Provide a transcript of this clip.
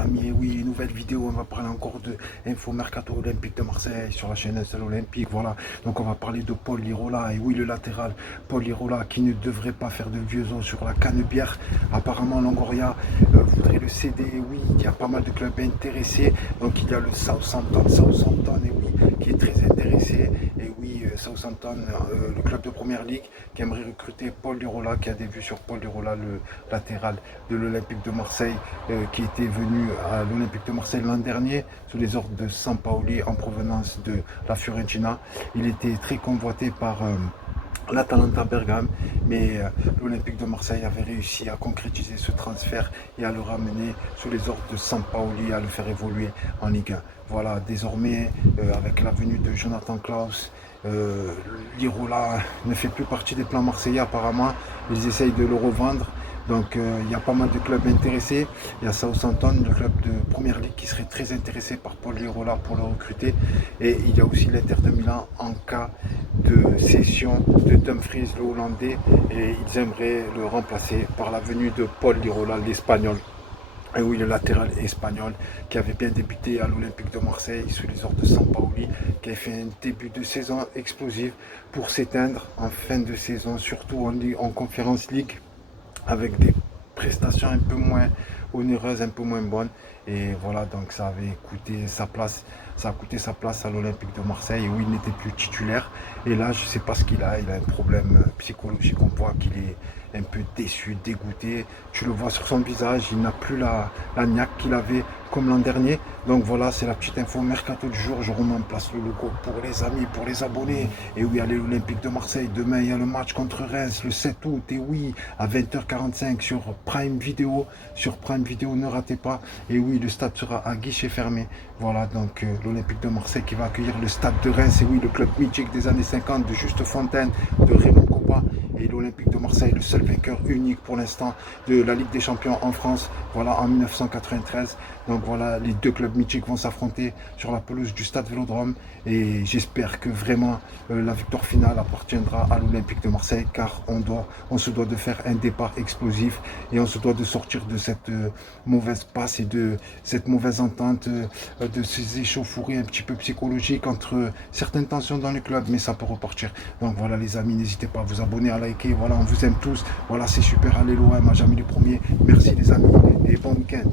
amis, et oui, nouvelle vidéo, on va parler encore de Info Mercato Olympique de Marseille sur la chaîne Instal Olympique, voilà. Donc on va parler de Paul Lirola, et oui, le latéral, Paul Lirola, qui ne devrait pas faire de vieux os sur la canebière. Apparemment, Longoria voudrait le céder, et oui, il y a pas mal de clubs intéressés. Donc il y a le Southampton, et oui, qui est très intéressé, et oui, Southampton, le club de première ligue, qui aimerait recruter Paul Lirola, qui a des vues sur Paul Lirola, le latéral de l'Olympique de Marseille, qui était venu à l'Olympique de Marseille l'an dernier sous les ordres de Sampaoli en provenance de la Fiorentina. Il était très convoité par l'Atalanta Bergame, mais l'Olympique de Marseille avait réussi à concrétiser ce transfert et à le ramener sous les ordres de Sampaoli, à le faire évoluer en Ligue 1. Voilà, désormais, avec la venue de Jonathan Klaus, Lirola ne fait plus partie des plans marseillais apparemment. Ils essayent de le revendre. Donc il y a pas mal de clubs intéressés. Il y a Southampton, le club de première ligue, qui serait très intéressé par Paul Lirola pour le recruter. Et il y a aussi l'Inter de Milan en cas de cession de Dumfries, le Hollandais. Et ils aimeraient le remplacer par la venue de Paul Lirola, l'Espagnol. Et oui, le latéral espagnol qui avait bien débuté à l'Olympique de Marseille sous les ordres de Sampaoli, qui a fait un début de saison explosif pour s'éteindre en fin de saison, surtout en Conference League, avec des prestations un peu moins onéreuses, un peu moins bonnes. Et voilà, donc ça avait coûté sa place. Ça a coûté sa place à l'Olympique de Marseille où il n'était plus titulaire. Et là, je ne sais pas ce qu'il a. Il a un problème psychologique. On voit qu'il est un peu déçu, dégoûté. Tu le vois sur son visage. Il n'a plus la niaque qu'il avait comme l'an dernier. Donc voilà, c'est la petite info mercato du jour. Je remets en place le logo pour les amis, pour les abonnés. Et oui, allez, l'Olympique de Marseille. Demain, il y a le match contre Reims le 7 août. Et oui, à 20h45 sur Prime Video. Sur Prime Video, ne ratez pas. Et oui, le stade sera à guichet fermé. Voilà, donc l'Olympique de Marseille qui va accueillir le stade de Reims. Et oui, le club mythique des années 50 de Juste Fontaine, de Raymond Kopa. Et l'Olympique de Marseille, le seul vainqueur unique pour l'instant de la Ligue des Champions en France, voilà, en 1993. Donc voilà, les deux clubs mythiques vont s'affronter sur la pelouse du Stade Vélodrome. Et j'espère que vraiment la victoire finale appartiendra à l'Olympique de Marseille, car on se doit de faire un départ explosif et on se doit de sortir de cette mauvaise passe et de cette mauvaise entente, de ces échauffourées un petit peu psychologiques entre certaines tensions dans le club, mais ça peut repartir. Donc voilà les amis, n'hésitez pas à vous abonner, à liker, voilà, on vous aime tous, voilà, c'est super, allez l'OM, à jamais les premiers, merci les amis et bon week-end.